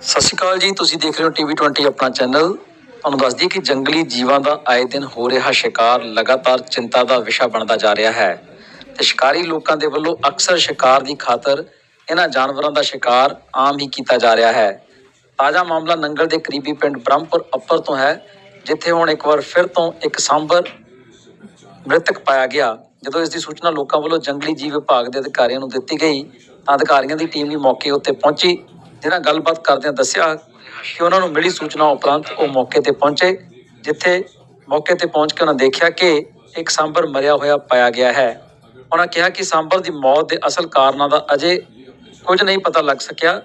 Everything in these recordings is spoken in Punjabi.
ਸਤਿ ਸ਼੍ਰੀ ਅਕਾਲ ਜੀ, ਤੁਸੀਂ ਦੇਖ ਰਹੇ ਹੋ ਟੀਵੀ 20 ਆਪਣਾ ਚੈਨਲ। ਤੁਹਾਨੂੰ ਦੱਸ ਦਈਏ ਕਿ ਜੰਗਲੀ ਜੀਵਾਂ ਦਾ ਆਏ ਦਿਨ ਹੋ ਰਿਹਾ ਸ਼ਿਕਾਰ, ਲਗਾਤਾਰ ਚਿੰਤਾ ਦਾ ਵਿਸ਼ਾ ਬਣਦਾ ਜਾ ਰਿਹਾ ਹੈ। ਤੇ ਸ਼ਿਕਾਰੀ ਲੋਕਾਂ ਦੇ ਵੱਲੋਂ ਅਕਸਰ ਸ਼ਿਕਾਰ ਦੀ ਖਾਤਰ ਇਹਨਾਂ ਜਾਨਵਰਾਂ ਦਾ ਸ਼ਿਕਾਰ ਆਮ ਹੀ ਕੀਤਾ ਜਾ ਰਿਹਾ ਹੈ। ਤਾਜ਼ਾ ਮਾਮਲਾ ਨੰਗਲ ਦੇ ਕਰੀਬੀ ਪਿੰਡ ਬ੍ਰਹਮਪੁਰ ਅੱਪਰ ਤੋਂ ਹੈ, ਜਿੱਥੇ ਹੁਣ ਇੱਕ ਵਾਰ ਫਿਰ ਤੋਂ ਇੱਕ ਸਾਂਭਰ ਮ੍ਰਿਤਕ ਪਾਇਆ ਗਿਆ, ਜਦੋਂ ਇਸ ਦੀ ਸੂਚਨਾ ਲੋਕਾਂ ਵੱਲੋਂ ਜੰਗਲੀ ਜੀਵ ਵਿਭਾਗ ਦੇ ਅਧਿਕਾਰੀਆਂ ਨੂੰ ਦਿੱਤੀ ਗਈ। ਤਾਂ ਅਧਿਕਾਰੀਆਂ ਦੀ ਟੀਮ ਵੀ ਮੌਕੇ ਉੱਤੇ ਪਹੁੰਚੀ। ਜਿਨ੍ਹਾਂ ਗੱਲਬਾਤ ਕਰਦਿਆਂ ਦੱਸਿਆ ਕਿ ਉਹਨਾਂ ਨੂੰ ਮਿਲੀ ਸੂਚਨਾ ਉਪਰੰਤ ਉਹ ਮੌਕੇ ਤੇ ਪਹੁੰਚੇ, ਜਿੱਥੇ ਮੌਕੇ ਤੇ ਪਹੁੰਚ ਕੇ ਉਹਨਾਂ ਦੇਖਿਆ ਕਿ ਇੱਕ ਸਾਂਬਰ ਮਰਿਆ ਹੋਇਆ ਪਾਇਆ ਗਿਆ ਹੈ। ਉਹਨਾਂ ਕਿਹਾ ਕਿ ਸਾਂਭਰ ਦੀ ਮੌਤ ਦੇ ਅਸਲ ਕਾਰਨਾਂ ਦਾ ਅਜੇ ਕੁਝ ਨਹੀਂ ਪਤਾ ਲੱਗ ਸਕਿਆ,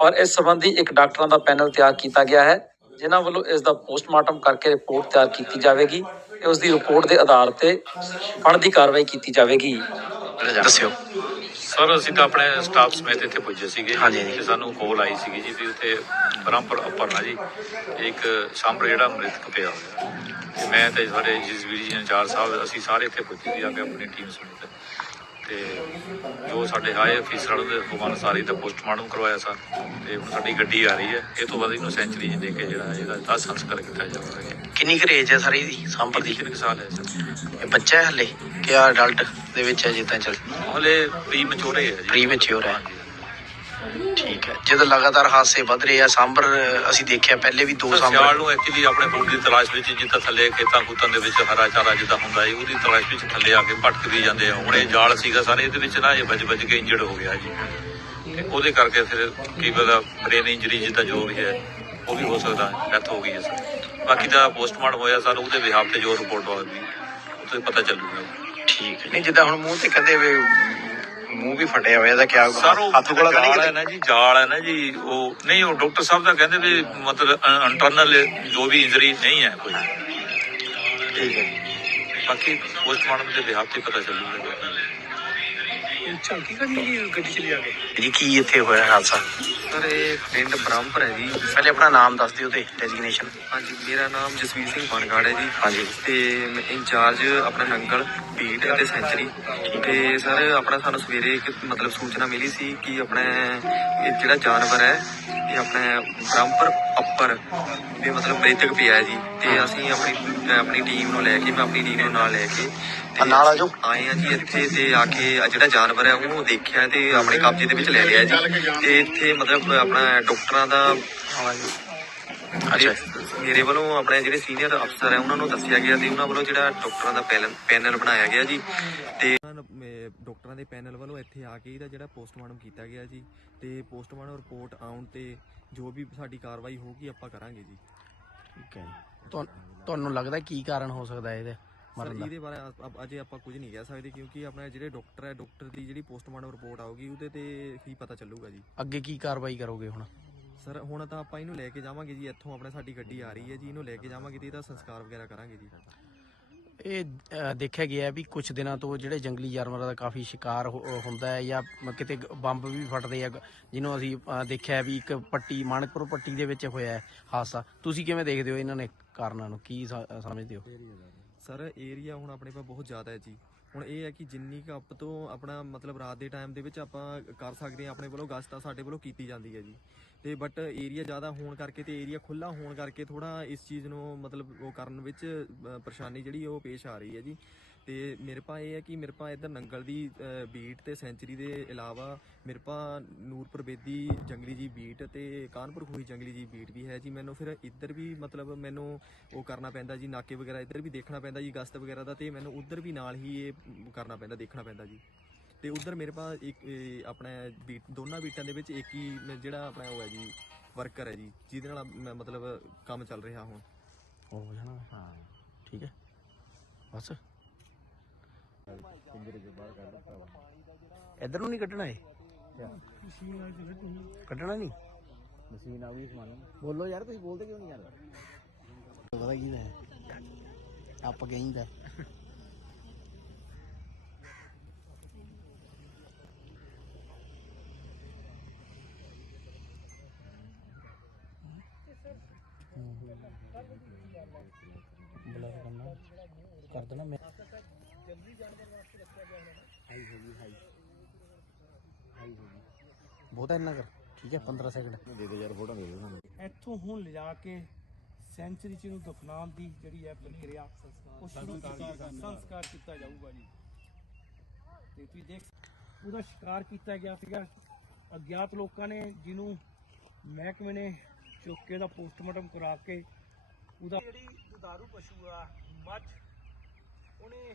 ਪਰ ਇਸ ਸੰਬੰਧੀ ਇੱਕ ਡਾਕਟਰਾਂ ਦਾ ਪੈਨਲ ਤਿਆਰ ਕੀਤਾ ਗਿਆ ਹੈ, ਜਿਨ੍ਹਾਂ ਵੱਲੋਂ ਇਸ ਦਾ ਪੋਸਟਮਾਰਟਮ ਕਰਕੇ ਰਿਪੋਰਟ ਤਿਆਰ ਕੀਤੀ ਜਾਵੇਗੀ ਤੇ ਉਸ ਦੀ ਰਿਪੋਰਟ ਦੇ ਆਧਾਰ ਤੇ ਬਣਦੀ ਕਾਰਵਾਈ ਕੀਤੀ ਜਾਵੇਗੀ। ਦੱਸਿਓ। ਸਰ ਅਸੀਂ ਤਾਂ ਆਪਣੇ ਸਟਾਫ ਸਮੇਤ ਇੱਥੇ ਪੁੱਜੇ ਸੀਗੇ ਹਾਂਜੀ, ਹਾਂਜੀ। ਤੇ ਸਾਨੂੰ ਕੋਲ ਆਈ ਸੀਗੀ ਜੀ ਵੀ ਉੱਥੇ ਬ੍ਰਹਮਪੁਰ ਉੱਪਰ ਨਾ ਜੀ ਇੱਕ ਸਾਂਭਰ ਜਿਹੜਾ ਮ੍ਰਿਤਕ ਪਿਆ ਹੋਇਆ। ਤੇ ਮੈਂ ਤੇ ਸਾਡੇ ਜਸਵੀਰ ਜੀ ਇੰਚਾਰਜ ਸਾਹਿਬ ਅਸੀਂ ਸਾਰੇ ਇੱਥੇ ਪੁੱਜੇ ਸੀ ਆ ਕੇ ਆਪਣੀ ਟੀਮ ਸਮੇਤ। ਤੇ ਜੋ ਸਾਡੇ ਹਾਈ ਅਫੀਸਰਾਂ ਦੇ ਹੁਕਮ ਅਨੁਸਾਰ ਹੀ ਤਾਂ ਪੋਸਟਮਾਰਟਮ ਕਰਵਾਇਆ ਸਰ ਤੇ ਹੁਣ ਸਾਡੀ ਗੱਡੀ ਆ ਰਹੀ ਹੈ ਇਹ ਤੋਂ ਬਾਅਦ ਇਹਨੂੰ ਸੈਂਚਰੀ 'ਚ ਦੇ ਕੇ ਜਿਹੜਾ ਹੈ ਇਹਦਾ ਦਾ ਸੰਸਕਾਰ ਕੀਤਾ ਜਾਵੇਗਾ ਕਿੰਨੀ ਕੁ ਏਜ ਹੈ ਸਾਰੀ ਦੀ ਸਾਂਭਰ ਦੀ? ਕਿੰਨੇ ਕੁ ਸਾਲ ਹੈ ਸਰ। ਇਹ ਬੱਚਾ ਹੈ ਹਲੇ? ਕਿ ਆ ਅਡਲਟ ਦੇ ਵਿੱਚ ਹੈ ਜਿੱਦਾਂ ਚੱਲ ਹਲੇ ਪ੍ਰੀ ਮਚੋਰੇ ਹੈ ਜੀ। ਪ੍ਰੀ ਮੈਚੁਰ ਹੈ। ਠੀਕ ਹੈ। ਜਦੋਂ ਲਗਾਤਾਰ ਹਾਦਸੇ ਵੱਧ ਰਹੇ ਆ ਸਾਂਭਰ ਅਸੀਂ ਦੇਖਿਆ ਪਹਿਲੇ ਵੀ ਦੋ ਸਿਆਲ ਸਾਂਭਰ ਨੂੰ ਐਕਚੁਅਲੀ ਆਪਣੇ ਫੂਡ ਦੀ ਤਲਾਸ਼ ਵਿੱਚ ਜਿੱਦਾਂ ਥੱਲੇ ਖੇਤਾਂ ਖੂਤਾਂ ਦੇ ਵਿੱਚ ਹਰਾ ਚਾਰਾ ਜਿੱਦਾਂ ਹੁੰਦਾ ਹੈ ਉਹਦੀ ਤਲਾਸ਼ ਵਿੱਚ ਥੱਲੇ ਆ ਕੇ ਭਟਕਦੀ ਜਾਂਦੇ ਆ। ਹੁਣ ਇਹ ਜਾਲ ਸੀਗਾ ਸਾਰੇ ਇਹਦੇ ਵਿੱਚ ਨਾ ਇਹ ਵੱਜ ਵੱਜ ਕੇ ਇੰਜਰਡ ਹੋ ਗਿਆ ਜੀ। ਤੇ ਉਹਦੇ ਕਰਕੇ ਫਿਰ ਕੀ ਪਤਾ ਬ੍ਰੇਨ ਇੰਜਰੀ ਜਿੱਦਾਂ ਜੋ ਵੀ ਹੈ ਉਹ ਵੀ ਹੋ ਸਕਦਾ ਡੈਥ ਹੋ ਗਈ ਹੈ ਸਰ। ਬਾਕੀ ਦਾ ਪੋਸਟਮਾਰਟਮ ਹੋਇਆ ਸਰ ਉਹਦੇ ਵਿਹਾਰ ਤੇ ਜੋ ਰਿਪੋਰਟ ਆਵੇਗੀ ਉਹ ਤੋਂ ਪਤਾ ਚੱਲੂਗਾ। ਠੀਕ ਹੈ। ਨਹੀਂ ਜਿੱਦਾਂ ਹੁਣ ਮੂੰਹ ਤੇ ਕਹਿੰਦੇ ਵੀ ਮੂੰਹ ਵੀ ਫਟਿਆ ਹੋਇਆ ਦਾ ਕਿਆ ਸਰ ਉਹ ਹੱਥ ਕੋਲ ਤਾਂ ਨਹੀਂ ਜਾਲ ਹੈ ਨਾ ਜੀ ਜਾਲ ਹੈ ਨਾ ਜੀ ਉਹ ਨਹੀਂ ਉਹ ਡਾਕਟਰ ਸਾਹਿਬ ਦਾ ਕਹਿੰਦੇ ਵੀ ਮਤਲਬ ਇੰਟਰਨਲ ਜੋ ਵੀ ਇੰਜਰੀ ਨਹੀਂ ਹੈ ਕੋਈ। ਠੀਕ ਹੈ ਬਾਕੀ ਪੋਸਟਮਾਰਟਮ ਦੇ ਵਿਹਾਰ ਤੇ ਪਤਾ ਚੱਲੂਗਾ ਝਾਂਕੀ ਕੱਢੀ ਜੀ ਗੱਡੀ ਚ ਲਿਆ ਕੇ। ਜੀ ਕੀ ਇੱਥੇ ਹੋਇਆ ਹਾਦਸਾ? ਸਰ ਇਹ ਪਿੰਡ ਬ੍ਰਹਮਪੁਰ ਹੈ ਜੀ। ਪਹਿਲੇ ਆਪਣਾ ਨਾਮ ਦੱਸ ਦਿਓ ਤੇ ਡੈਜ਼ਿਗਨੇਸ਼ਨ ਹਾਂਜੀ ਮੇਰਾ ਨਾਮ ਜਸਵੀਰ ਸਿੰਘ ਪਨਗੜ ਹੈ ਜੀ। ਹਾਂਜੀ। ਤੇ ਮੈਂ ਇੰਚਾਰਜ ਆਪਣਾ ਨੰਗਲ ਬੀਟ ਤੇ ਸੈਂਚਰੀ। ਤੇ ਸਰ ਆਪਣਾ ਸਾਨੂੰ ਸਵੇਰੇ ਇੱਕ ਮਤਲਬ ਸੂਚਨਾ ਮਿਲੀ ਸੀ ਕਿ ਆਪਣਾ ਇਹ ਜਿਹੜਾ ਜਾਨਵਰ ਹੈ ਇਹ ਆਪਣਾ ਬ੍ਰਹਮਪੁਰ ਅੱਪਰ ਵੀ ਮਤਲਬ ਮ੍ਰਿਤਕ ਪਿਆ ਹੈ ਜੀ। ਤੇ ਅਸੀਂ ਆਪਣੀ ਆਪਣੀ ਟੀਮ ਨੂੰ ਲੈ ਕੇ ਮੈਂ ਆਪਣੀ ਟੀਮ ਨੂੰ ਨਾਲ ਲੈ ਕੇ ਤੇ ਨਾਲ ਆ ਜਾਓ। ਆਏ ਆ ਜੀ ਇੱਥੇ ਤੇ ਆ ਕੇ ਆ ਜਿਹੜਾ ਜਾਨਵਰ ਹੈ ਉਹਨੂੰ ਦੇਖਿਆ ਤੇ ਆਪਣੇ ਕਬਜ਼ੇ ਦੇ ਵਿੱਚ ਲੈ ਲਿਆ ਜੀ। ਤੇ ਇੱਥੇ ਮਤਲਬ ਆਪਣਾ ਡਾਕਟਰਾਂ ਦਾ ਅੱਛਾ। ਮੇਰੇ ਵੱਲੋਂ ਆਪਣੇ ਜਿਹੜੇ ਸੀਨੀਅਰ ਅਫਸਰ ਹੈ ਉਹਨਾਂ ਨੂੰ ਦੱਸਿਆ ਗਿਆ ਤੇ ਉਹਨਾਂ ਵੱਲੋਂ ਜਿਹੜਾ ਡਾਕਟਰਾਂ ਦਾ ਪੈਨਲ ਪੈਨਲ ਬਣਾਇਆ ਗਿਆ ਜੀ। ਤੇ ਡਾਕਟਰਾਂ ਦੇ ਪੈਨਲ ਵੱਲੋਂ ਇੱਥੇ ਆ ਕੇ ਇਹਦਾ ਜਿਹੜਾ ਪੋਸਟਮਾਰਟਮ ਕੀਤਾ ਗਿਆ ਜੀ। ਤੇ ਪੋਸਟਮਾਰਟਮ ਰਿਪੋਰਟ ਆਉਣ ਤੇ ਜੋ ਵੀ ਸਾਡੀ ਕਾਰਵਾਈ ਹੋਊਗੀ ਆਪਾਂ ਕਰਾਂਗੇ ਜੀ। ਠੀਕ ਹੈ ਤੁਹਾ- ਤੁਹਾਨੂੰ ਲੱਗਦਾ ਕੀ ਕਾਰਨ ਹੋ ਸਕਦਾ ਹੈ ਇਹਦੇ? ਸਰ ਮਰਨ ਦਾ ਇਹਦੇ ਬਾਰੇ ਅਜੇ ਆਪਾਂ ਕੁਝ ਨਹੀਂ ਕਹਿ ਸਕਦੇ ਕਿਉਂਕਿ ਆਪਣੇ ਜਿਹੜੇ ਡਾਕਟਰ ਹੈ ਡਾਕਟਰ ਦੀ ਜਿਹੜੀ ਪੋਸਟਮਾਰਟਮ ਰਿਪੋਰਟ ਆਊਗੀ ਉਹਦੇ ਤੇ ਹੀ ਪਤਾ ਚੱਲੂਗਾ ਜੀ। ਅੱਗੇ ਕੀ ਕਾਰਵਾਈ ਕਰੋਗੇ ਹੁਣ? ਸਰ ਹੁਣ ਤਾਂ ਆਪਾਂ ਇਹਨੂੰ ਲੈ ਕੇ ਜਾਵਾਂਗੇ ਜੀ ਇੱਥੋਂ ਆਪਣੇ ਸਾਡੀ ਗੱਡੀ ਆ ਰਹੀ ਹੈ ਜੀ ਇਹਨੂੰ ਲੈ ਕੇ ਜਾਵਾਂਗੇ ਤੇ ਇਹਦਾ ਸੰਸਕਾਰ ਵਗੈਰਾ ਕਰਾਂਗੇ ਜੀ। ਇਹ ਅ, ਦੇਖਿਆ ਗਿਆ ਹੈ ਵੀ ਕੁਝ ਦਿਨਾਂ ਤੋਂ ਜਿਹੜੇ ਜੰਗਲੀ ਜਾਨਵਰਾਂ ਦਾ ਕਾਫੀ ਸ਼ਿਕਾਰ ਹੋ- ਹੁੰਦਾ ਹੈ ਜਾਂ ਮ- ਕਿਤੇ ਗ- ਬੰਬ ਵੀ ਫਟਦੇ ਆ ਜਿਹਨੂੰ ਅਸੀਂ ਅ, ਦੇਖਿਆ ਵੀ ਇੱਕ ਪੱਟੀ ਮਾਨਕਪੁਰ ਪੱਟੀ ਦੇ ਵਿੱਚ ਹੋਇਆ ਹੈ ਹਾਦਸਾ। ਤੁਸੀਂ ਕਿਵੇਂ ਦੇਖਦੇ ਹੋ ਇਹਨਾਂ ਨੇ ਕਾਰਨਾਂ ਨੂੰ? ਕੀ ਸ- ਸਮਝਦੇ ਹੋ? ਸਰ ਏਰੀਆ ਹੁਣ ਆਪਣੇ ਕੋਲ ਬਹੁਤ ਜ਼ਿਆਦਾ ਹੈ ਜੀ। ਹੁਣ ਇਹ ਹੈ ਕਿ ਜਿੰਨੀ ਕੁ ਅਪ ਤੋਂ ਆਪਣਾ ਮਤਲਬ ਰਾਤ ਦੇ ਟਾਈਮ ਦੇ ਵਿੱਚ ਆਪਾਂ ਕਰ ਸਕਦੇ ਹਾਂ, ਆਪਣੇ ਵੱਲੋਂ ਗਸ਼ਤ ਆ, ਸਾਡੇ ਵੱਲੋਂ ਕੀਤੀ ਜਾਂਦੀ ਹੈ ਜੀ। ਤੇ ਬਟ ਏਰੀਆ ਜ਼ਿਆਦਾ ਹੋਣ ਕਰਕੇ ਤੇ ਏਰੀਆ ਖੁੱਲਾ ਹੋਣ ਕਰਕੇ ਥੋੜਾ ਇਸ ਚੀਜ਼ ਨੂੰ ਮਤਲਬ ਉਹ ਕਰਨ ਵਿੱਚ ਪਰੇਸ਼ਾਨੀ ਜਿਹੜੀ ਉਹ ਪੇਸ਼ ਆ ਰਹੀ ਹੈ ਜੀ। ਤੇ ਮੇਰੇ ਪਾ ਇਹ ਹੈ ਕਿ ਮੇਰੇ ਪਾ ਇੱਧਰ ਨੰਗਲ ਦੀ ਬੀਟ ਤੇ ਸੈਂਚਰੀ ਦੇ ਇਲਾਵਾ ਮੇਰੇ ਪਾ ਨੂਰਪੁਰ ਬੇਦੀ ਜੰਗਲੀ ਜੀ ਬੀਟ ਤੇ ਕਾਨਪੁਰ ਖੂਹੀ ਜੰਗਲੀ ਜੀ ਬੀਟ ਵੀ ਹੈ ਜੀ। ਮੈਨੂੰ ਫਿਰ ਇੱਧਰ ਵੀ ਮਤਲਬ ਮੈਨੂੰ ਉਹ ਕਰਨਾ ਪੈਂਦਾ ਜੀ ਨਾਕੇ ਵਗੈਰਾ ਇੱਧਰ ਵੀ ਦੇਖਣਾ ਪੈਂਦਾ ਜੀ ਗਸਤ ਵਗੈਰਾ ਦਾ ਤੇ ਮੈਨੂੰ ਉੱਧਰ ਵੀ ਨਾਲ ਹੀ ਇਹ ਕਰਨਾ ਪੈਂਦਾ ਦੇਖਣਾ ਪੈਂਦਾ ਜੀ। ਤੇ ਉੱਧਰ ਮੇਰੇ ਪਾਸ ਇੱਕ ਆਪਣਾ ਬੀਟ ਦੋਨਾਂ ਬੀਟਾਂ ਦੇ ਵਿੱਚ ਇੱਕ ਹੀ ਜਿਹੜਾ ਆਪਣਾ ਉਹ ਹੈ ਜੀ ਵਰਕਰ ਹੈ ਜੀ ਜਿਹਦੇ ਨਾਲ ਮੈਂ ਮਤਲਬ ਕੰਮ ਚੱਲ ਰਿਹਾ ਹੁਣ। ਹੋ ਜਾਣਾ। ਹਾਂ। ਠੀਕ ਹੈ। ਬਸ। ਇੱਧਰ ਨੂੰ ਨਹੀਂ ਕੱਢਣਾ ਇਹ? ਕੱਢਣਾ ਨਹੀਂ? ਮਸ਼ੀਨ ਆਉਗੀ ਸਮਾਨ ਬੋਲੋ ਯਾਰ ਤੁਸੀਂ ਬੋਲਦੇ ਕਿਉਂ ਨਹੀਂ ਯਾਰ? ਪਤਾ ਕੀ ਹੈ ਆਪ ਕਰਨਾ। ਕਰ ਦੇਣਾ ਮੈਂ। ਹਾਈ ਹੋ ਗਈ ਹਾਈ ਹਾਈ ਹੋ ਗਈ ਬਹੁਤਾ ਇੰਨਾ ਕਰ। ਠੀਕ ਹੈ 15 ਸੈਕਿੰਡ ਇੱਥੋਂ ਹੁਣ ਲਿਜਾ ਕੇ ਸੈਂਚਰੀ ਚ ਨੂੰ ਦਫਨਾਉਣ ਦੀ ਜਿਹੜੀ ਹੈ ਪ੍ਰਕਿਰਿਆ ਉਹ ਸ਼ੁਰੂ ਕੀਤੀ ਸੰਸਕਾਰ ਕੀਤਾ ਜਾਊਗਾ ਜੀ। ਤੇ ਤੁਸੀਂ ਦੇਖ ਉਹਦਾ ਸ਼ਿਕਾਰ ਕੀਤਾ ਗਿਆ ਸੀਗਾ। ਅਗਿਆਤ ਲੋਕਾਂ ਨੇ ਜਿਹਨੂੰ ਮਹਿਕਮੇ ਨੇ ਚੁੱਕ ਦਾ ਪੋਸਟਮਾਰਟਮ ਕਰਾ ਕੇ ਉਹਦਾ ਜਿਹੜੀ ਦੁਧਾਰੂ ਪਸ਼ੂ ਆ ਮੱਝ ਉਹਨੇ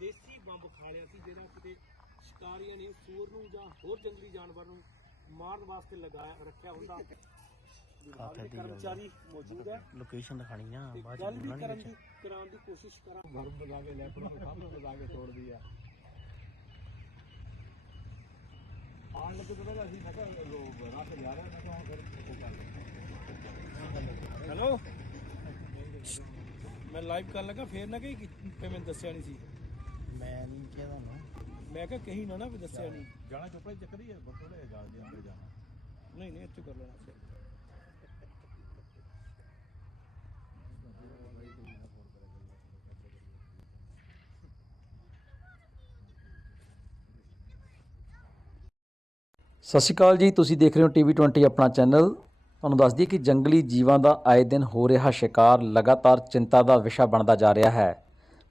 ਦੇਸੀ ਬੰਬ ਖਾ ਲਿਆ ਸੀ ਜਿਹੜਾ ਕਿਤੇ ਸ਼ਿਕਾਰੀਆਂ ਨੇ ਸੂਰ ਨੂੰ ਜਾਂ ਹੋਰ ਜੰਗਲੀ ਜਾਨਵਰ ਨੂੰ ਮਾਰਨ ਵਾਸਤੇ ਲਗਾਇਆ ਰੱਖਿਆ ਹੁੰਦਾ। ਵਿਭਾਗ ਦੇ ਕਰਮਚਾਰੀ ਮੌਜੂਦ ਹੈ। ਲੋਕੇਸ਼ਨ ਦਿਖਾਣੀ ਨਾ ਤੇ ਬਾਅਦ ਗੱਲ ਚ ਵੀ ਬੋਲਣਾ ਕਰਨ ਨਹੀਂ ਦੀ ਕਰਾਉਣ ਦੀ ਕੋਸ਼ਿਸ਼ ਕਰਾਂ। ਘਰ ਬਗਾ ਕੇ ਲੈਪਰ ਨੂੰ ਸਾਹਮਣੇ ਬਗਾ ਕੇ ਤੋੜਦੀ ਆ। ਆਣ ਲੱਗੇ ਪਤਾ ਅਸੀਂ ਮੈਂ ਕਿਹਾ ਲੋਕ ਰਾਤ ਜਾ ਰਹੇ ਮੈਂ ਕਿਹਾ ਫਿਰ ਉਹ ਕਰ ਹੈਲੋ ਮੈਂ ਲਾਈਵ ਕਰਨ ਲੱਗਾ ਫੇਰ ਨਾ ਕਹੀ ਕਿ ਮੈਨੂੰ ਦੱਸਿਆ ਨਹੀਂ ਸੀ। ਮੈਂ ਨਹੀਂ ਕਿਹਾ ਤੁਹਾਨੂੰ। ਮੈਂ ਕਿਹਾ ਕਹੀ ਨਾ ਨਾ ਵੀ ਦੱਸਿਆ ਨਹੀਂ। ਜਾਣਾ ਚੋਪੜਾ ਚੱਕਰੀ ਹੈ ਬਰਤੋਲੇ ਜਾ ਕੇ ਅੰਦਰ ਜਾਣਾ। ਨਹੀਂ ਨਹੀਂ ਇੱਥੇ ਕਰ ਲੈਣਾ ਸੀ। ਸਤਿ ਸ਼੍ਰੀ ਅਕਾਲ ਜੀ ਤੁਸੀਂ ਦੇਖ ਰਹੇ ਹੋ ਟੀਵੀ 20 ਆਪਣਾ ਚੈਨਲ। ਤੁਹਾਨੂੰ ਦੱਸ ਦਈਏ ਕਿ ਜੰਗਲੀ ਜੀਵਾਂ ਦਾ ਆਏ ਦਿਨ ਹੋ ਰਿਹਾ ਸ਼ਿਕਾਰ ਲਗਾਤਾਰ ਚਿੰਤਾ ਦਾ ਵਿਸ਼ਾ ਬਣਦਾ ਜਾ ਰਿਹਾ ਹੈ।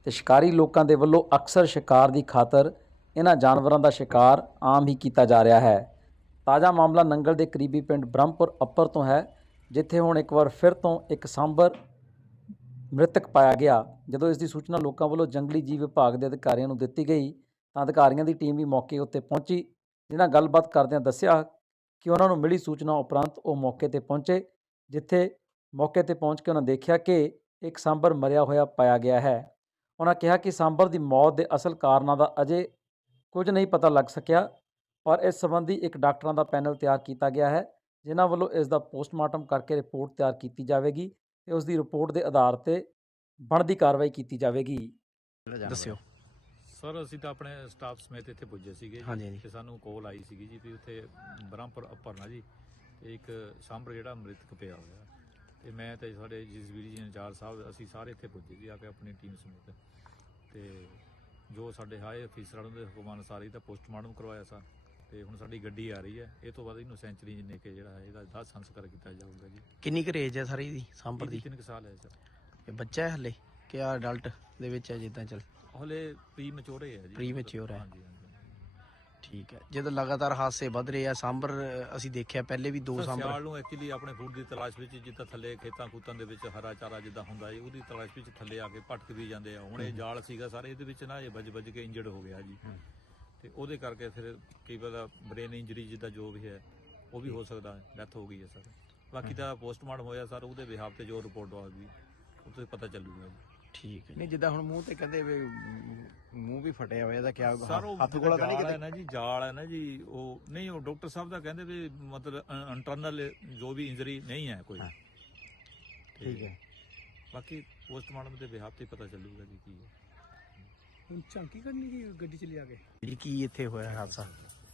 ਤੇ ਸ਼ਿਕਾਰੀ ਲੋਕਾਂ ਦੇ ਵੱਲੋਂ ਅਕਸਰ ਸ਼ਿਕਾਰ ਦੀ ਖਾਤਰ ਇਹਨਾਂ ਜਾਨਵਰਾਂ ਦਾ ਸ਼ਿਕਾਰ ਆਮ ਹੀ ਕੀਤਾ ਜਾ ਰਿਹਾ ਹੈ। ਤਾਜ਼ਾ ਮਾਮਲਾ ਨੰਗਲ ਦੇ ਕਰੀਬੀ ਪਿੰਡ ਬ੍ਰਹਮਪੁਰ ਅੱਪਰ ਤੋਂ ਹੈ, ਜਿੱਥੇ ਹੁਣ ਇੱਕ ਵਾਰ ਫਿਰ ਤੋਂ ਇੱਕ ਸਾਂਬਰ ਮ੍ਰਿਤਕ ਪਾਇਆ ਗਿਆ, ਜਦੋਂ ਇਸ ਦੀ ਸੂਚਨਾ ਲੋਕਾਂ ਵੱਲੋਂ ਜੰਗਲੀ ਜੀਵ ਵਿਭਾਗ ਦੇ ਅਧਿਕਾਰੀਆਂ ਨੂੰ ਦਿੱਤੀ ਗਈ, ਤਾਂ ਅਧਿਕਾਰੀਆਂ ਦੀ ਟੀਮ ਵੀ ਮੌਕੇ ਉੱਤੇ ਪਹੁੰਚੀ, ਜਿਨ੍ਹਾਂ ਗੱਲਬਾਤ ਕਰਦਿਆਂ ਦੱਸਿਆ ਕਿ ਉਹਨਾਂ ਨੂੰ ਮਿਲੀ ਸੂਚਨਾ ਉਪਰੰਤ ਉਹ ਮੌਕੇ ਤੇ ਪਹੁੰਚੇ, ਜਿੱਥੇ ਮੌਕੇ ਤੇ ਪਹੁੰਚ ਕੇ ਉਹਨਾਂ ਦੇਖਿਆ ਕਿ ਇੱਕ ਸਾਂਬਰ ਮਰਿਆ ਹੋਇਆ ਪਾਇਆ ਗਿਆ ਹੈ। ਉਹਨਾਂ ਕਿਹਾ ਕਿ ਸਾਂਭਰ ਦੀ ਮੌਤ ਦੇ ਅਸਲ ਕਾਰਨਾਂ ਦਾ ਅਜੇ ਕੁਝ ਨਹੀਂ ਪਤਾ ਲੱਗ ਸਕਿਆ ਪਰ ਇਸ ਸੰਬੰਧੀ ਇੱਕ ਡਾਕਟਰਾਂ ਦਾ ਪੈਨਲ ਤਿਆਰ ਕੀਤਾ ਗਿਆ ਹੈ ਜਿਨ੍ਹਾਂ ਵੱਲੋਂ ਇਸ ਦਾ ਪੋਸਟਮਾਰਟਮ ਕਰਕੇ ਰਿਪੋਰਟ ਤਿਆਰ ਕੀਤੀ ਜਾਵੇਗੀ ਤੇ ਉਸ ਦੀ ਰਿਪੋਰਟ ਦੇ ਆਧਾਰ ਤੇ ਬਣਦੀ ਕਾਰਵਾਈ ਕੀਤੀ ਜਾਵੇਗੀ। ਦੱਸਿਓ। ਸਰ ਅਸੀਂ ਤਾਂ ਆਪਣੇ ਸਟਾਫ ਸਮੇਤ ਇੱਥੇ ਪੁੱਜੇ ਸੀਗੇ ਹਾਂਜੀ, ਹਾਂਜੀ। ਤੇ ਸਾਨੂੰ ਕਾਲ ਆਈ ਸੀਗੀ ਜੀ ਵੀ ਉੱਥੇ ਬ੍ਰਹਮਪੁਰ ਅੱਪਰ ਨਾ ਜੀ ਤੇ ਇੱਕ ਸਾਂਭਰ ਜਿਹੜਾ ਮ੍ਰਿਤਕ ਪਿਆ ਹੋਇਆ। ਤੇ ਮੈਂ ਤੇ ਸਾਡੇ ਜਸਵੀਰ ਜੀ ਇੰਚਾਰਜ ਸਾਹਿਬ ਅਸੀਂ ਸਾਰੇ ਇੱਥੇ ਪੁੱਜੇ ਜੀ ਆ ਕੇ ਆਪਣੀ ਟੀਮ ਸਮੇਤ। ਤੇ ਜੋ ਸਾਡੇ ਹਾਏ ਅਫੀਸਰਾਂ ਦੇ ਹੁਕਮਾਂ ਅਨੁਸਾਰ ਇਹਦਾ ਪੋਸਟਮਾਰਟਮ ਕਰਵਾਇਆ ਸਾ। ਤੇ ਹੁਣ ਸਾਡੀ ਗੱਡੀ ਆ ਰਹੀ ਹੈ। ਇਹ ਤੋਂ ਬਾਅਦ ਇਹਨੂੰ ਸੈਂਚਰੀ ਜਿੰਨੇ ਕੇ ਜਿਹੜਾ ਹੈ ਇਹਦਾ ਦਾਹ ਸੰਸਕਾਰ ਕੀਤਾ ਜਾਊਗਾ ਜੀ। ਕਿੰਨੀ ਕੁ ਰੇਜ ਹੈ ਸਾਰੀ ਦੀ ਸਾਂਭਰ ਦੀ? ਇਹਦੀ ਕਿੰਨੇ ਕੁ ਸਾਲ ਹੈ ਸਰ। ਇਹ ਬੱਚਾ ਹੈ ਹਲੇ? ਕਿ ਆ ਅਡਲਟ ਦੇ ਵਿੱਚ ਹੈ ਜਿੱਦਾਂ ਚੱਲ? ਹਲੇ ਪ੍ਰੀ ਮੈਚੋਰ ਹੈ ਜੀ। Pre mature ਹੈ। ਹਾਂਜੀ। ਠੀਕ ਹੈ। ਜਦੋਂ ਲਗਾਤਾਰ ਹਾਦਸੇ ਵੱਧ ਰਹੇ ਆ ਸਾਂਭਰ ਅ, ਅਸੀਂ ਦੇਖਿਆ ਪਹਿਲੇ ਵੀ ਦੋ ਸਾਂਭਰ ਸਿਆਲ ਨੂੰ ਐਕਚੁਅਲੀ ਆਪਣੇ ਫੂਡ ਦੀ ਤਲਾਸ਼ ਵਿੱਚ ਜਿੱਦਾਂ ਥੱਲੇ ਖੇਤਾਂ ਖੂਤਾਂ ਦੇ ਵਿੱਚ ਹਰਾ ਚਾਰਾ ਜਿੱਦਾਂ ਹੁੰਦਾ ਜੀ ਉਹਦੀ ਤਲਾਸ਼ ਵਿੱਚ ਥੱਲੇ ਆ ਕੇ ਭਟਕ ਵੀ ਜਾਂਦੇ ਆ। ਹੁਣ ਇਹ ਜਾਲ ਸੀਗਾ ਸਾਰੇ ਇਹਦੇ ਵਿੱਚ ਨਾ ਇਹ ਵੱਜ ਵੱਜ ਕੇ ਇੰਜਰਡ ਹੋ ਗਿਆ ਜੀ। ਤੇ ਉਹਦੇ ਕਰਕੇ ਫਿਰ ਕਈ ਵਾਰ ਬ੍ਰੇਨ ਇੰਜਰੀ ਜਿੱਦਾਂ ਜੋ ਵੀ ਹੈ ਉਹ ਵੀ ਹੋ ਸਕਦਾ ਹੈ। ਡੈਥ ਹੋ ਗਈ ਹੈ ਸਰ। ਬਾਕੀ ਤਾਂ ਪੋਸਟਮਾਰਟਮ ਹੋਇਆ ਸਰ ਉਹਦੇ ਬਿਹਾਫ ਤੇ ਜੋ ਰਿਪੋਰਟ ਆਵੇਗੀ ਉਹ ਤੋਂ ਪਤਾ ਚੱਲੂਗਾ ਜੀ। ਠੀਕ ਹੈ ਨਹੀਂ ਜਿੱਦਾਂ ਹੁਣ ਮੂੰਹ ਤੇ ਕਹਿੰਦੇ ਵੀ ਮੂੰਹ ਵੀ ਫਟਿਆ ਹੋਇਆ ਤਾਂ ਕਿਆ ਸਰ ਉਹ ਹੱਥ ਕੋਲ ਤਾਂ ਨਹੀਂ ਹੈ ਕਿਤੇ? ਨਾ ਜੀ ਜਾਲ ਹੈ ਨਾ ਜੀ ਉਹ ਨਹੀਂ ਉਹ ਡਾਕਟਰ ਸਾਹਿਬ ਦਾ ਕਹਿੰਦੇ ਵੀ ਮਤਲਬ ਇੰਟਰਨਲ ਜੋ ਵੀ ਇੰਜਰੀ ਨਹੀਂ ਹੈ ਕੋਈ। ਹਾਂ। ਠੀਕ ਹੈ। ਬਾਕੀ ਪੋਸਟਮਾਰਟਮ ਦੇ ਬਿਹਾਫ ਤੇ ਪਤਾ ਚੱਲੂਗਾ ਜੀ ਕੀ ਹੈ। ਹੁਣ ਝਾਂਕੀ ਕੱਢਣੀ ਕੀ ਗੱਡੀ ਚ ਲਿਆ ਕੇ? ਜੀ ਕੀ ਇੱਥੇ ਹੋਇਆ ਹਾਦਸਾ?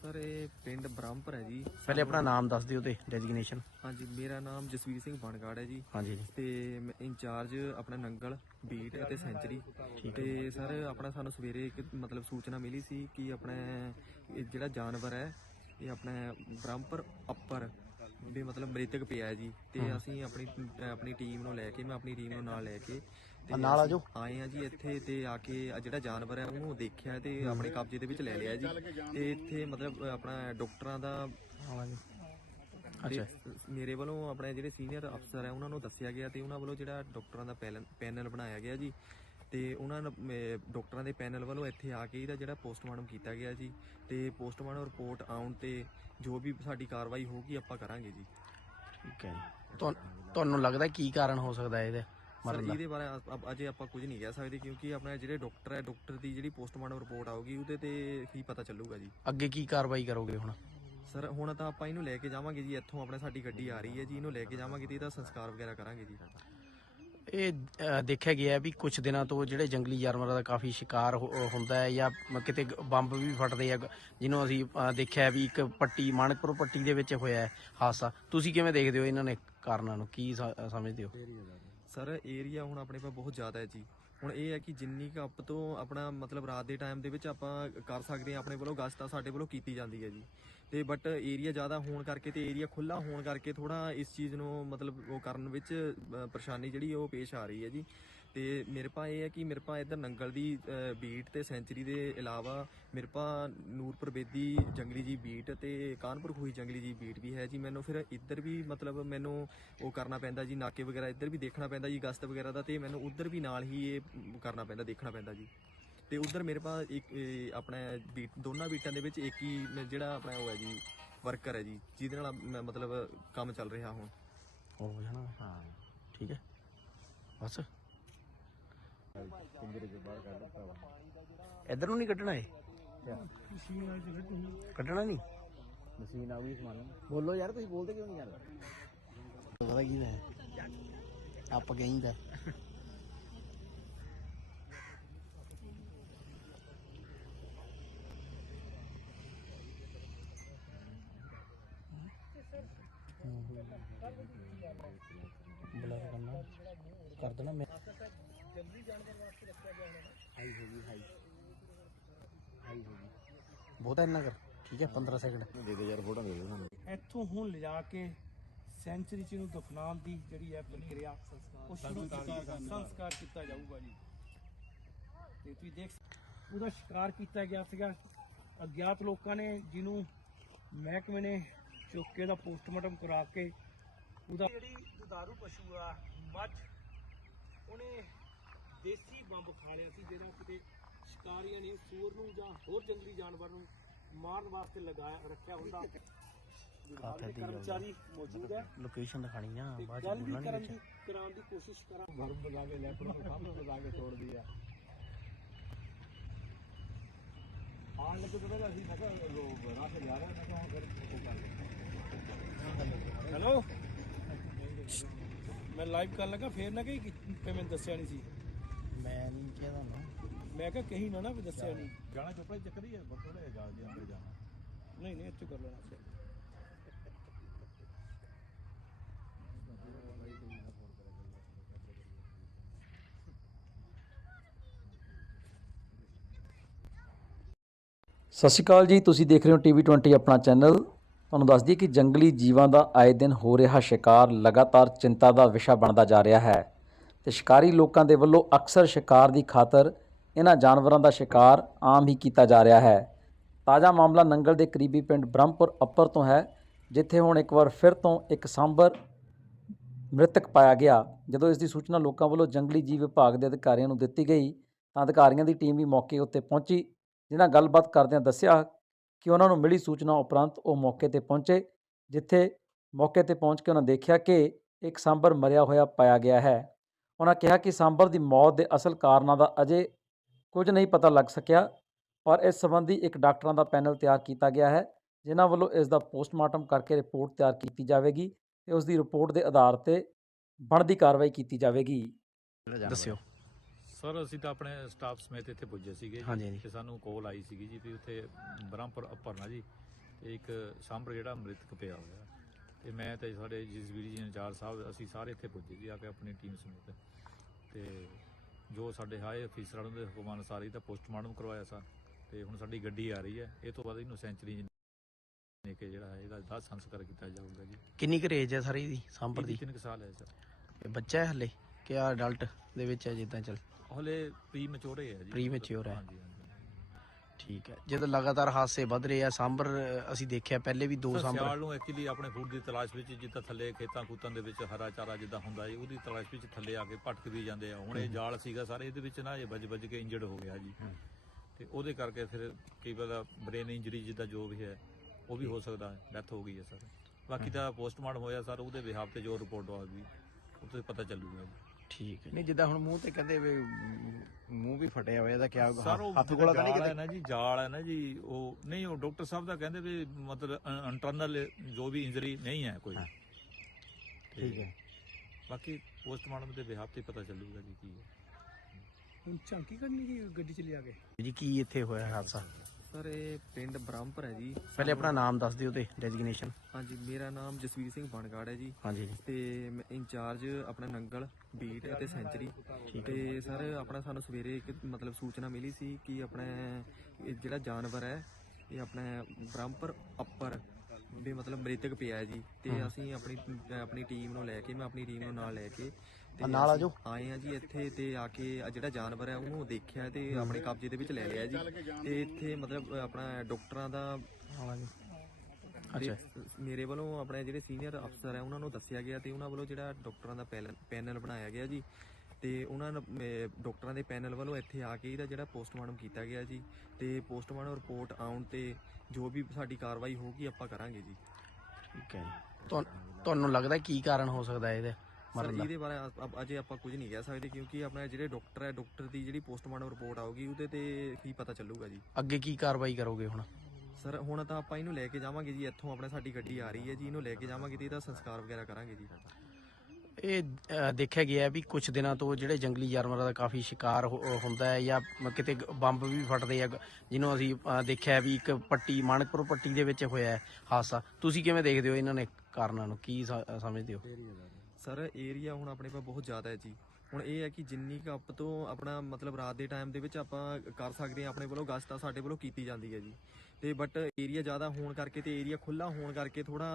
ਸਰ ਇਹ ਪਿੰਡ ਬ੍ਰਹਮਪੁਰ ਹੈ ਜੀ। ਪਹਿਲੇ ਆਪਣਾ ਨਾਮ ਦੱਸ ਦਿਓ ਤੇ ਡੈਜ਼ਿਗਨੇਸ਼ਨ ਹਾਂਜੀ ਮੇਰਾ ਨਾਮ ਜਸਵੀਰ ਸਿੰਘ ਬਣਗਾੜ ਹੈ ਜੀ। ਹਾਂਜੀ ਜੀ। ਤੇ ਮੈਂ ਇੰਚਾਰਜ ਆਪਣਾ ਨੰਗਲ ਬੀਟ ਅਤੇ ਸੈਂਚਰੀ। ਤੇ ਸਰ ਆਪਣਾ ਸਾਨੂੰ ਸਵੇਰੇ ਇੱਕ ਮਤਲਬ ਸੂਚਨਾ ਮਿਲੀ ਸੀ ਕਿ ਆਪਣਾ ਇਹ ਜਿਹੜਾ ਜਾਨਵਰ ਹੈ ਇਹ ਆਪਣਾ ਬ੍ਰਹਮਪੁਰ ਅੱਪਰ ਵੀ ਮਤਲਬ ਮ੍ਰਿਤਕ ਪਿਆ ਹੈ ਜੀ। ਤੇ। ਅਸੀਂ ਆਪਣੀ ਆਪਣੀ ਟੀਮ ਨੂੰ ਲੈ ਕੇ ਮੈਂ ਆਪਣੀ ਟੀਮ ਨੂੰ ਨਾਲ ਲੈ ਕੇ ਤੇ ਨਾਲ ਆ ਜਾਓ। ਆਏ ਆ ਜੀ ਇੱਥੇ ਤੇ ਆ ਕੇ ਆ ਜਿਹੜਾ ਜਾਨਵਰ ਹੈ ਉਹਨੂੰ ਦੇਖਿਆ ਤੇ ਆਪਣੇ ਕਬਜ਼ੇ ਦੇ ਵਿੱਚ ਲੈ ਲਿਆ ਜੀ। ਤੇ ਇੱਥੇ ਮਤਲਬ ਆਪਣਾ ਡਾਕਟਰਾਂ ਦਾ ਅੱਛਾ। ਮੇਰੇ ਵੱਲੋਂ ਆਪਣੇ ਜਿਹੜੇ ਸੀਨੀਅਰ ਅਫਸਰ ਹੈ ਉਹਨਾਂ ਨੂੰ ਦੱਸਿਆ ਗਿਆ ਤੇ ਉਹਨਾਂ ਵੱਲੋਂ ਜਿਹੜਾ ਡਾਕਟਰਾਂ ਦਾ ਪੈਨਲ ਬਣਾਇਆ ਗਿਆ ਜੀ। ਤੇ ਉਹਨਾਂ ਡਾਕਟਰਾਂ ਦੇ ਪੈਨਲ ਵੱਲੋਂ ਇੱਥੇ ਆ ਕੇ ਇਹਦਾ ਜਿਹੜਾ ਪੋਸਟਮਾਰਟਮ ਕੀਤਾ ਗਿਆ ਜੀ। ਤੇ ਪੋਸਟਮਾਰਟਮ ਰਿਪੋਰਟ ਆਉਣ ਤੇ ਜੋ ਵੀ ਸਾਡੀ ਕਾਰਵਾਈ ਹੋਊਗੀ ਆਪਾਂ ਕਰਾਂਗੇ ਜੀ। ਠੀਕ ਹੈ ਤੁਹਾਨੂੰ ਲੱਗਦਾ ਕੀ ਕਾਰਨ ਹੋ ਸਕਦਾ ਇਹਦੇ? ਸਰ ਮਰਨ। ਦਾ ਇਹਦੇ ਬਾਰੇ ਅਜੇ ਆਪਾਂ ਕੁਝ ਨਹੀਂ ਕਹਿ ਸਕਦੇ ਕਿਉਂਕਿ ਆਪਣਾ ਜਿਹੜੇ ਡਾਕਟਰ ਹੈ ਡਾਕਟਰ ਦੀ ਜਿਹੜੀ ਪੋਸਟਮਾਰਟਮ ਰਿਪੋਰਟ ਆਊਗੀ ਉਹਦੇ ਤੇ ਹੀ ਪਤਾ ਚੱਲੂਗਾ ਜੀ। ਅੱਗੇ ਕੀ ਕਾਰਵਾਈ ਕਰੋਗੇ ਹੁਣ? ਸਰ ਹੁਣ ਤਾਂ ਆਪਾਂ ਇਹਨੂੰ ਲੈ ਕੇ ਜਾਵਾਂਗੇ ਜੀ ਇੱਥੋਂ ਆਪਣੇ ਸਾਡੀ ਗੱਡੀ ਆ ਰਹੀ ਹੈ ਜੀ ਇਹਨੂੰ ਲੈ ਕੇ ਜਾਵਾਂਗੇ ਤੇ ਇਹਦਾ ਸੰਸਕਾਰ ਵਗੈਰਾ ਕਰਾਂਗੇ ਜੀ। ਇਹ ਅ, ਦੇਖਿਆ ਗਿਆ ਵੀ ਕੁਝ ਦਿਨਾਂ ਤੋਂ ਜਿਹੜੇ ਜੰਗਲੀ ਜਾਨਵਰਾਂ ਦਾ ਕਾਫੀ ਸ਼ਿਕਾਰ ਹੋ- ਹੁੰਦਾ ਹੈ ਜਾਂ ਮ- ਕਿਤੇ ਗ- ਬੰਬ ਵੀ ਫਟਦੇ ਆ ਗ- ਜਿਹਨੂੰ ਅਸੀਂ ਅ, ਦੇਖਿਆ ਵੀ ਇੱਕ ਪੱਟੀ ਮਾਨਕਪੁਰ ਪੱਟੀ ਦੇ ਵਿੱਚ ਹੋਇਆ ਹੈ ਹਾਦਸਾ। ਤੁਸੀਂ ਕਿਵੇਂ ਦੇਖਦੇ ਹੋ ਇਹਨਾਂ ਨੇ ਕਾਰਨਾਂ ਨੂੰ? ਕੀ ਸ- ਸਮਝਦੇ ਹੋ? ਸਰ ਏਰੀਆ ਹੁਣ ਆਪਣੇ ਕੋਲ ਬਹੁਤ ਜ਼ਿਆਦਾ ਹੈ ਜੀ। ਹੁਣ ਇਹ ਹੈ ਕਿ ਜਿੰਨੀ ਕੁ ਆਪ ਤੋਂ ਆਪਣਾ ਮਤਲਬ ਰਾਤ ਦੇ ਟਾਈਮ ਦੇ ਵਿੱਚ ਆਪਾਂ ਕਰ ਸਕਦੇ ਹਾਂ, ਆਪਣੇ ਵੱਲੋਂ ਗਸ਼ਤ ਤਾਂ ਸਾਡੇ ਵੱਲੋਂ ਕੀਤੀ ਜਾਂਦੀ ਹੈ ਜੀ। ਤੇ ਬਟ ਏਰੀਆ ਜ਼ਿਆਦਾ ਹੋਣ ਕਰਕੇ ਤੇ ਏਰੀਆ ਖੁੱਲਾ ਹੋਣ ਕਰਕੇ ਥੋੜਾ ਇਸ ਚੀਜ਼ ਨੂੰ ਮਤਲਬ ਉਹ ਕਰਨ ਵਿੱਚ ਪਰੇਸ਼ਾਨੀ ਜਿਹੜੀ ਉਹ ਪੇਸ਼ ਆ ਰਹੀ ਹੈ ਜੀ। ਤੇ ਮੇਰੇ ਪਾ ਇਹ ਹੈ ਕਿ ਮੇਰੇ ਪਾ ਇੱਧਰ ਨੰਗਲ ਦੀ ਬੀਟ ਤੇ ਸੈਂਚਰੀ ਦੇ ਇਲਾਵਾ ਮੇਰੇ ਪਾ ਨੂਰਪੁਰ ਬੇਦੀ ਜੰਗਲੀ ਜੀ ਬੀਟ ਤੇ ਕਾਨਪੁਰ ਖੂਹੀ ਜੰਗਲੀ ਜੀ ਬੀਟ ਵੀ ਹੈ ਜੀ। ਮੈਨੂੰ ਫਿਰ ਇੱਧਰ ਵੀ ਮਤਲਬ ਮੈਨੂੰ ਉਹ ਕਰਨਾ ਪੈਂਦਾ ਜੀ ਨਾਕੇ ਵਗੈਰਾ ਇੱਧਰ ਵੀ ਦੇਖਣਾ ਪੈਂਦਾ ਜੀ ਗਸਤ ਵਗੈਰਾ ਦਾ ਤੇ ਮੈਨੂੰ ਉੱਧਰ ਵੀ ਨਾਲ ਹੀ ਇਹ ਕਰਨਾ ਪੈਂਦਾ ਦੇਖਣਾ ਪੈਂਦਾ ਜੀ। ਤੇ ਉੱਧਰ ਮੇਰੇ ਪਾ ਇੱਕ ਆਪਣਾ ਬੀਟ ਦੋਨਾਂ ਬੀਟਾਂ ਦੇ ਵਿੱਚ ਇੱਕ ਹੀ ਜਿਹੜਾ ਆਪਣਾ ਉਹ ਹੈ ਜੀ ਵਰਕਰ ਹੈ ਜੀ ਜਿਹਦੇ ਨਾਲ ਮ- ਮਤਲਬ ਕੰਮ ਚੱਲ ਰਿਹਾ ਹੁਣ। ਹੋ ਜਾਣਾ ਹਾਂ। ਠੀਕ ਹੈ। ਬਸ। ਇੱਧਰ ਨੂੰ ਨਹੀਂ ਕੱਢਣਾ ਇਹ? ਕੱਢਣਾ ਨਹੀਂ? ਮਸ਼ੀਨ ਆ ਗਈ ਸਮਾਨ ਬੋਲੋ ਯਾਰ ਤੁਸੀਂ ਬੋਲਦੇ ਕਿਉਂ ਨਹੀਂ ਯਾਰ? ਪਤਾ ਕੀ ਹੈ ਆਪ ਗਈਂਦਾ ਬੁਲਾ ਕੇ ਕਰਨਾ। ਕਰ ਦੇਣਾ ਮੈਂ। ਹਾਈ ਹੋ ਗਈ ਹਾਈ ਹਾਈ ਹੋ ਗਈ ਬਹੁਤ ਹੈ ਇੰਨਾ ਕਰ। ਠੀਕ ਹੈ 15 ਸੈਕਿੰਡ ਇੱਥੋਂ ਹੁਣ ਲਿਜਾ ਕੇ ਸੈਂਚਰੀ ਚ ਨੂੰ ਦਫਨਾਉਣ ਦੀ ਜਿਹੜੀ ਹੈ ਪ੍ਰਕਿਰਿਆ ਉਹ ਸ਼ੁਰੂ ਕੀਤੀ ਸੰਸਕਾਰ ਕੀਤਾ ਜਾਊਗਾ ਜੀ। ਤੇ ਤੁਸੀਂ ਦੇਖ ਸਕ- ਉਹਦਾ ਸ਼ਿਕਾਰ ਕੀਤਾ ਗਿਆ ਸੀਗਾ। ਅਗਿਆਤ ਲੋਕਾਂ ਨੇ ਜਿਹਨੂੰ ਮਹਿਕਮੇ ਨੇ ਚੁੱਕ ਉਹਦਾ ਪੋਸਟਮਾਰਟਮ ਕਰਾ ਕੇ ਉਹਦਾ ਜਿਹੜੀ ਦੁਧਾਰੂ ਪਸ਼ੂ ਆ ਮੱਝ ਉਹਨੇ ਦੇਸੀ ਬੰਬ ਖਾ ਲਿਆ ਸੀ ਜਿਹੜਾ ਕਿਤੇ ਸ਼ਿਕਾਰੀਆਂ ਨੇ ਸੂਰ ਨੂੰ ਜਾਂ ਹੋਰ ਜੰਗਲੀ ਜਾਨਵਰ ਨੂੰ ਮਾਰਨ ਵਾਸਤੇ ਲਗਾਇਆ ਰੱਖਿਆ ਹੁੰਦਾ। ਵਿਭਾਗ ਦੇ ਕਰਮਚਾਰੀ ਮੌਜੂਦ ਹੈ। ਲੋਕੇਸ਼ਨ ਦਿਖਾਣੀ ਆ ਤੇ ਬਾਅਦ ਚ ਗੱਲ ਵੀ ਬੋਲਣਾ ਕਰਨ ਨਹੀਂ ਦੀ ਕਰਾਉਣ ਦੀ ਕੋਸ਼ਿਸ਼ ਕਰਾਂ। ਘਰ ਬਗਾ ਕੇ ਲੈਪਰ ਨੂੰ ਕੰਮ ਬਗਾ ਕੇ ਤੋੜ ਦਿਆ ਆਣ ਲੱਗੇ ਤਾਂ ਪਹਿਲਾਂ ਅਸੀਂ ਮੈਂ ਲੋਕ ਜਾ ਰਹੇ ਫਿਰ। ਹੈਲੋ ਲਾਈਵ ਕਰਨ ਲੱਗਾ ਫੇਰ ਨਾ ਕਹੀ ਕਿ ਮੈਂ ਦੱਸਿਆ ਨਹੀਂ ਸੀ। ਮੈਂ ਨਹੀਂ ਕਿਹਾ ਤੁਹਾਨੂੰ ਮੈਂ ਕਿਹਾ ਕਹੀ ਨਾ ਨਾ ਵੀ ਦੱਸਿਆ ਨਹੀਂ। ਜਾਣਾ ਚੁੱਪੜਾ ਚੱਕਰ ਹੀ ਥੋੜਾ ਜਾ ਜੀ ਅੰਦਰ ਜਾਣਾ। ਨਹੀਂ ਨਹੀਂ ਇੱਥੇ ਕਰ ਲੈਣਾ ਸੀ। ਸਤਿ ਸ਼੍ਰੀ ਅਕਾਲ ਜੀ ਤੁਸੀਂ ਦੇਖ ਰਹੇ ਹੋ ਟੀਵੀ 20 ਆਪਣਾ ਚੈਨਲ। ਤੁਹਾਨੂੰ ਦੱਸ ਦਈਏ ਕਿ ਜੰਗਲੀ ਜੀਵਾਂ ਦਾ ਆਏ ਦਿਨ ਹੋ ਰਿਹਾ ਸ਼ਿਕਾਰ ਲਗਾਤਾਰ ਚਿੰਤਾ ਦਾ ਵਿਸ਼ਾ ਬਣਦਾ ਜਾ ਰਿਹਾ ਹੈ। ਤੇ ਸ਼ਿਕਾਰੀ ਲੋਕਾਂ ਦੇ ਵੱਲੋਂ ਅਕਸਰ ਸ਼ਿਕਾਰ ਦੀ ਖਾਤਰ ਇਹਨਾਂ ਜਾਨਵਰਾਂ ਦਾ ਸ਼ਿਕਾਰ ਆਮ ਹੀ ਕੀਤਾ ਜਾ ਰਿਹਾ ਹੈ। ਤਾਜ਼ਾ ਮਾਮਲਾ ਨੰਗਲ ਦੇ ਕਰੀਬੀ ਪਿੰਡ ਬ੍ਰਹਮਪੁਰ ਅੱਪਰ ਤੋਂ ਹੈ, ਜਿੱਥੇ ਹੁਣ ਇੱਕ ਵਾਰ ਫਿਰ ਤੋਂ ਇੱਕ ਸਾਂਬਰ ਮ੍ਰਿਤਕ ਪਾਇਆ ਗਿਆ, ਜਦੋਂ ਇਸ ਦੀ ਸੂਚਨਾ ਲੋਕਾਂ ਵੱਲੋਂ ਜੰਗਲੀ ਜੀਵ ਵਿਭਾਗ ਦੇ ਅਧਿਕਾਰੀਆਂ ਨੂੰ ਦਿੱਤੀ ਗਈ, ਤਾਂ ਅਧਿਕਾਰੀਆਂ ਦੀ ਟੀਮ ਵੀ ਮੌਕੇ ਉੱਤੇ ਪਹੁੰਚੀ, ਜਿਨ੍ਹਾਂ ਗੱਲਬਾਤ ਕਰਦਿਆਂ ਦੱਸਿਆ ਕਿ ਉਹਨਾਂ ਨੂੰ ਮਿਲੀ ਸੂਚਨਾ ਉਪਰੰਤ ਉਹ ਮੌਕੇ ਤੇ ਪਹੁੰਚੇ, ਜਿੱਥੇ ਮੌਕੇ ਤੇ ਪਹੁੰਚ ਕੇ ਉਹਨਾਂ ਦੇਖਿਆ ਕਿ ਇੱਕ ਸਾਂਭਰ ਮਰਿਆ ਹੋਇਆ ਪਾਇਆ ਗਿਆ ਹੈ। ਉਹਨਾਂ ਕਿਹਾ ਕਿ ਸਾਂਭਰ ਦੀ ਮੌਤ ਦੇ ਅਸਲ ਕਾਰਨਾਂ ਦਾ ਅਜੇ ਕੁਝ ਨਹੀਂ ਪਤਾ ਲੱਗ ਸਕਿਆ ਪਰ ਇਸ ਸੰਬੰਧੀ ਇੱਕ ਡਾਕਟਰਾਂ ਦਾ ਪੈਨਲ ਤਿਆਰ ਕੀਤਾ ਗਿਆ ਹੈ ਜਿਨ੍ਹਾਂ ਵੱਲੋਂ ਇਸ ਦਾ ਪੋਸਟਮਾਰਟਮ ਕਰਕੇ ਰਿਪੋਰਟ ਤਿਆਰ ਕੀਤੀ ਜਾਵੇਗੀ ਤੇ ਉਸ ਦੀ ਰਿਪੋਰਟ ਦੇ ਆਧਾਰ ਤੇ ਬਣਦੀ ਕਾਰਵਾਈ ਕੀਤੀ ਜਾਵੇਗੀ। ਦੱਸਿਓ। ਸਰ ਅਸੀਂ ਤਾਂ ਆਪਣੇ ਸਟਾਫ ਸਮੇਤ ਇੱਥੇ ਪੁੱਜੇ ਸੀਗੇ ਜੀ ਹਾਂਜੀ, ਹਾਂਜੀ। ਤੇ ਸਾਨੂੰ ਕਾਲ ਆਈ ਸੀਗੀ ਜੀ ਵੀ ਉੱਥੇ ਬ੍ਰਹਮਪੁਰ ਅੱਪਰ ਨਾ ਜੀ ਤੇ ਇੱਕ ਸਾਂਭਰ ਜਿਹੜਾ ਮ੍ਰਿਤਕ ਪਿਆ ਹੋਇਆ। ਤੇ ਮੈਂ ਤੇ ਸਾਡੇ ਜਸਵੀਰ ਜੀ ਇੰਚਾਰਜ ਸਾਹਿਬ ਅਸੀਂ ਸਾਰੇ ਇੱਥੇ ਪੁੱਜੇ ਜੀ ਆ ਕੇ ਆਪਣੀ ਟੀਮ ਸਮੇਤ। ਤੇ ਜੋ ਸਾਡੇ ਹਾਏ ਅਫੀਸਰਾਂ ਦੇ ਹੁਕਮਾਂ ਅਨੁਸਾਰ ਇਹਦਾ ਪੋਸਟਮਾਰਟਮ ਕਰਵਾਇਆ ਸਾ। ਤੇ ਹੁਣ ਸਾਡੀ ਗੱਡੀ ਆ ਰਹੀ ਹੈ ਇਹ ਤੋਂ ਬਾਅਦ ਇਹਨੂੰ ਸੈਂਚਰੀ ਨੇ ਕਿ ਜਿਹੜਾ ਹੈ ਇਹਦਾ ਦਾਹ ਸੰਸਕਾਰ ਕੀਤਾ ਜਾਊਗਾ ਜੀ। ਕਿੰਨੀ ਕੁ ਰੇਜ ਹੈ ਸਾਰੀ ਦੀ ਸਾਂਭਰ ਦੀ? ਇਹਦੀ ਕਿੰਨੇ ਕੁ ਸਾਲ ਹੈ ਸਰ? ਇਹ ਬੱਚਾ ਹੈ ਹਲੇ ਕਿ ਆ ਅਡਲਟ ਦੇ ਵਿੱਚ ਹੈ ਜਿੱਦਾਂ ਚੱਲ? ਹਲੇ ਪ੍ਰੀ ਮੈਚੋਰ ਹੈ ਜੀ। Premature ਹੈ। ਹਾਂਜੀ ਹਾਂਜੀ। ਠੀਕ ਹੈ। ਜਦੋਂ ਲਗਾਤਾਰ ਹਾਦਸੇ ਵੱਧ ਰਹੇ ਆ ਸਾਂਭਰ ਅ, ਅਸੀਂ ਦੇਖਿਆ ਪਹਿਲੇ ਵੀ ਦੋ ਸਾਂਭਰ ਸਿਆਲ ਨੂੰ ਐਕਚੁਅਲੀ ਆਪਣੇ ਫੂਡ ਦੀ ਤਲਾਸ਼ ਵਿੱਚ ਜਿੱਦਾਂ ਥੱਲੇ ਖੇਤਾਂ ਖੂਤਾਂ ਦੇ ਵਿੱਚ ਹਰਾ ਚਾਰਾ ਜਿੱਦਾਂ ਹੁੰਦਾ ਜੀ ਉਹਦੀ ਤਲਾਸ਼ ਵਿੱਚ ਥੱਲੇ ਆ ਕੇ ਭਟਕ ਵੀ ਜਾਂਦੇ ਆ। ਹੁਣ ਇਹ ਜਾਲ ਸੀਗਾ ਸਾਰੇ ਇਹਦੇ ਵਿੱਚ ਨਾ ਇਹ ਵੱਜ ਵੱਜ ਕੇ ਇੰਜਰਡ ਹੋ ਗਿਆ ਜੀ। ਤੇ ਉਹਦੇ ਕਰਕੇ ਫਿਰ ਕਈ ਵਾਰ ਬ੍ਰੇਨ ਇੰਜਰੀ ਜਿੱਦਾਂ ਜੋ ਵੀ ਹੈ ਉਹ ਵੀ ਹੋ ਸਕਦਾ ਹੈ ਡੈਥ ਹੋ ਗਈ ਹੈ ਸਰ। ਬਾਕੀ ਤਾਂ ਪੋਸਟਮਾਰਟਮ ਹੋਇਆ ਸਰ ਉਹਦੇ ਬਿਹਾਫ ਤੇ ਜੋ ਰਿਪੋਰਟ ਆਵੇਗੀ ਉਹ ਤੋਂ ਪਤਾ ਚੱਲੂਗਾ ਜੀ। ਠੀਕ ਹੈ ਨਹੀਂ ਜਿੱਦਾਂ ਹੁਣ ਮੂੰਹ ਤੇ ਕਹਿੰਦੇ ਵੀ ਮੂੰਹ ਵੀ ਫਟਿਆ ਹੋਇਆ ਇਹਦਾ ਕਿਆ ਸਰ ਉਹ ਹੱਥ ਕੋਲਾ ਤਾਂ ਨਹੀਂ ਹੈ ਕਿਤੇ ਨਾ ਜੀ ਜਾਲ ਹੈ ਨਾ ਜੀ ਉਹ ਨਹੀਂ ਉਹ ਡਾਕਟਰ ਸਾਹਿਬ ਦਾ ਕਹਿੰਦੇ ਵੀ ਮਤਲਬ ਇੰਟਰਨਲ ਜੋ ਵੀ ਇੰਜਰੀ ਨਹੀਂ ਹੈ ਕੋਈ। ਹਾਂ। ਠੀਕ ਹੈ। ਬਾਕੀ ਪੋਸਟਮਾਰਟਮ ਦੇ ਬਿਹਾਫ ਤੇ ਪਤਾ ਚੱਲੂਗਾ ਜੀ ਕੀ ਹੈ। ਹੁਣ ਝਾਂਕੀ ਕੱਢਣੀ ਜੀ ਗੱਡੀ ਚ ਲਿਆ ਕੇ? ਜੀ ਕੀ ਇੱਥੇ ਹੋਇਆ ਹਾਦਸਾ? ਸਰ ਇਹ ਪਿੰਡ ਬ੍ਰਹਮਪੁਰ ਹੈ ਜੀ। ਪਹਿਲੇ ਆਪਣਾ ਨਾਮ ਦੱਸ ਦਿਓ ਤੇ ਡੈਜ਼ਿਗਨੇਸ਼ਨ ਹਾਂਜੀ ਮੇਰਾ ਨਾਮ ਜਸਵੀਰ ਸਿੰਘ ਬਣਗਾੜ ਹੈ ਜੀ। ਹਾਂਜੀ। ਜੀ ਤੇ ਮੈਂ ਇੰਚਾਰਜ ਆਪਣਾ ਨੰਗਲ ਬੀਟ ਅਤੇ ਸੈਂਚਰੀ। ਤੇ ਸਰ ਆਪਣਾ ਸਾਨੂੰ ਸਵੇਰੇ ਇੱਕ ਮਤਲਬ ਸੂਚਨਾ ਮਿਲੀ ਸੀ ਕਿ ਆਪਣਾ ਇਹ ਜਿਹੜਾ ਜਾਨਵਰ ਹੈ ਇਹ ਆਪਣਾ ਬ੍ਰਹਮਪੁਰ ਅੱਪਰ ਵੀ ਮਤਲਬ ਮ੍ਰਿਤਕ ਪਿਆ ਹੈ ਜੀ। ਤੇ। ਅਸੀਂ ਆਪਣੀ ਆਪਣੀ ਟੀਮ ਨੂੰ ਲੈ ਕੇ ਮੈਂ ਆਪਣੀ ਟੀਮ ਨੂੰ ਨਾਲ ਲੈ ਕੇ ਤੇ ਨਾਲ ਆ ਜਾਓ। ਆਏ ਆ ਜੀ ਇੱਥੇ ਤੇ ਆ ਕੇ ਆ ਜਿਹੜਾ ਜਾਨਵਰ ਹੈ ਉਹਨੂੰ ਦੇਖਿਆ ਤੇ। ਆਪਣੇ ਕਬਜ਼ੇ ਦੇ ਵਿੱਚ ਲੈ ਲਿਆ ਜੀ। ਤੇ ਇੱਥੇ ਮਤਲਬ ਆਪਣਾ ਡਾਕਟਰਾਂ ਦਾ ਅੱਛਾ। ਮੇਰੇ ਵੱਲੋਂ ਆਪਣੇ ਜਿਹੜੇ ਸੀਨੀਅਰ ਅਫਸਰ ਹੈ ਉਹਨਾਂ ਨੂੰ ਦੱਸਿਆ ਗਿਆ ਤੇ ਉਹਨਾਂ ਵੱਲੋਂ ਜਿਹੜਾ ਡਾਕਟਰਾਂ ਦਾ ਪੈਨਲ ਬਣਾਇਆ ਗਿਆ ਜੀ। ਤੇ ਉਹਨਾਂ ਡਾਕਟਰਾਂ ਦੇ ਪੈਨਲ ਵੱਲੋਂ ਇੱਥੇ ਆ ਕੇ ਇਹਦਾ ਜਿਹੜਾ ਪੋਸਟਮਾਰਟਮ ਕੀਤਾ ਗਿਆ ਜੀ। ਤੇ ਪੋਸਟਮਾਰਟਮ ਰਿਪੋਰਟ ਆਉਣ ਤੇ ਜੋ ਵੀ ਸਾਡੀ ਕਾਰਵਾਈ ਹੋਊਗੀ ਆਪਾਂ ਕਰਾਂਗੇ ਜੀ। ਠੀਕ ਹੈ ਤੁਹਾਨੂੰ ਲੱਗਦਾ ਕੀ ਕਾਰਨ ਹੋ ਸਕਦਾ ਇਹਦੇ? ਸਰ ਮਰਨ। ਦਾ ਇਹਦੇ ਬਾਰੇ ਅਜੇ ਆਪਾਂ ਕੁਝ ਨਹੀਂ ਕਹਿ ਸਕਦੇ ਕਿਉਂਕਿ ਆਪਣਾ ਜਿਹੜੇ ਡਾਕਟਰ ਹੈ ਡਾਕਟਰ ਦੀ ਜਿਹੜੀ ਪੋਸਟਮਾਰਟਮ ਰਿਪੋਰਟ ਆਊਗੀ ਉਹਦੇ ਤੇ ਹੀ ਪਤਾ ਚੱਲੂਗਾ ਜੀ। ਅੱਗੇ ਕੀ ਕਾਰਵਾਈ ਕਰੋਗੇ ਹੁਣ? ਸਰ ਹੁਣ ਤਾਂ ਆਪਾਂ ਇਹਨੂੰ ਲੈ ਕੇ ਜਾਵਾਂਗੇ ਜੀ ਇੱਥੋਂ ਆਪਣੇ ਸਾਡੀ ਗੱਡੀ ਆ ਰਹੀ ਹੈ ਜੀ ਇਹਨੂੰ ਲੈ ਕੇ ਜਾਵਾਂਗੇ ਤੇ ਇਹਦਾ ਸੰਸਕਾਰ ਵਗੈਰਾ ਕਰਾਂਗੇ ਜੀ। ਇਹ ਅ, ਦੇਖਿਆ ਗਿਆ ਵੀ ਕੁਝ ਦਿਨਾਂ ਤੋਂ ਜਿਹੜੇ ਜੰਗਲੀ ਜਾਨਵਰਾਂ ਦਾ ਕਾਫੀ ਸ਼ਿਕਾਰ ਹੋ- ਹੁੰਦਾ ਹੈ ਜਾਂ ਮ- ਕਿਤੇ ਗ- ਬੰਬ ਵੀ ਫਟਦੇ ਆ ਜਿਹਨੂੰ ਅਸੀਂ ਅ, ਦੇਖਿਆ ਵੀ ਇੱਕ ਪੱਟੀ ਮਾਨਕਪੁਰ ਪੱਟੀ ਦੇ ਵਿੱਚ ਹੋਇਆ ਹੈ ਹਾਦਸਾ। ਤੁਸੀਂ ਕਿਵੇਂ ਦੇਖਦੇ ਹੋ ਇਹਨਾਂ ਨੇ ਕਾਰਨਾਂ ਨੂੰ? ਕੀ ਸ- ਸਮਝਦੇ ਹੋ? ਸਰ ਏਰੀਆ ਹੁਣ ਆਪਣੇ ਕੋਲ ਬਹੁਤ ਜ਼ਿਆਦਾ ਹੈ ਜੀ। ਹੁਣ ਇਹ ਹੈ ਕਿ ਜਿੰਨੀ ਕੁ ਆਪ ਤੋਂ ਆਪਣਾ ਮਤਲਬ ਰਾਤ ਦੇ ਟਾਈਮ ਦੇ ਵਿੱਚ ਆਪਾਂ ਕਰ ਸਕਦੇ ਹਾਂ, ਆਪਣੇ ਵੱਲੋਂ ਗਸ਼ਤ ਆ ਸਾਡੇ ਵੱਲੋਂ ਕੀਤੀ ਜਾਂਦੀ ਹੈ ਜੀ। ਤੇ ਬਟ ਏਰੀਆ ਜ਼ਿਆਦਾ ਹੋਣ ਕਰਕੇ ਤੇ ਏਰੀਆ ਖੁੱਲਾ ਹੋਣ ਕਰਕੇ ਥੋੜਾ